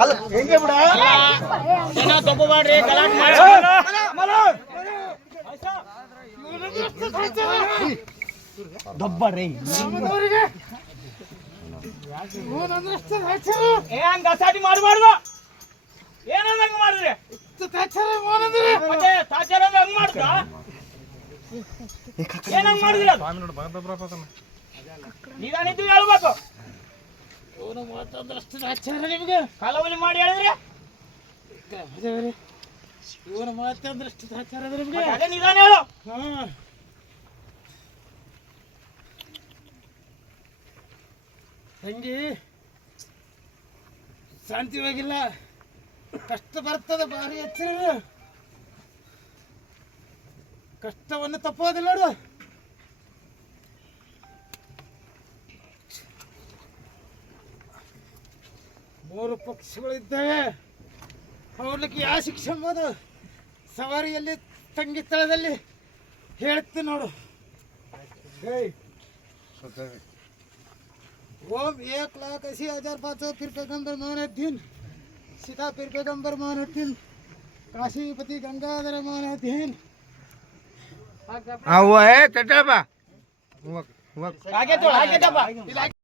ಅಲ್ಲ ಹೆಂಗೆ ಬಿಡ ಜನ ತಗೋಬಾಡ್ರಿ ಗಲಾಟೆ ಮಾಡಿ ದಬ್ಬರ್ರಿ ಹಂಗ ಅಸಾಟಿ ಮಾಡಬಾರ್ದು ಏನಂದ ಹಂಗ ಮಾಡಿದ್ರಿ ಮತ್ತೆ ತಾಚಾರ ಹಂಗ ಮಾಡ್ದ ಏನಂಗ ಮಾಡಿದ್ರಿ ನಿಧಾನಿದ್ದು ಹೇಳ್ಬೇಕು ನಿಮ್ಗೆ ಕಾಲವಲಿ ಮಾಡಿ ಹೇಳಿದ್ರಿ ಇವನ ಮಾತಂದ್ರಷ್ಟು ತಾಚಾರ ನಿಮ್ಗೆ ಅದೇ ನಿಧಾನ ಹೇಳು ತಂಗಿ ಶಾಂತಿವಾಗಿಲ್ಲ ಕಷ್ಟ ಬರ್ತದೆ ಭಾರಿ ಎಚ್ಚರ ಕಷ್ಟವನ್ನು ತಪ್ಪೋದಿಲ್ಲ ನೋಡು ಮೂರು ಪಕ್ಷಗಳಿದ್ದಾವೆ ಅವ್ರಿಗೆ ಯಾವ ಶಿಕ್ಷೆ ಎಂಬುದು ಸವಾರಿಯಲ್ಲಿ ತಂಗಿ ಸ್ಥಳದಲ್ಲಿ ಹೇಳ್ತೀನಿ ನೋಡು ओम 1,80,500 फिर पैगंबर मोहनुद्दीन सीता फिर पैगंबर मोहनुद्दीन काशीपति गंगाधर मोहनुद्दीन वो है चटापा आगे तो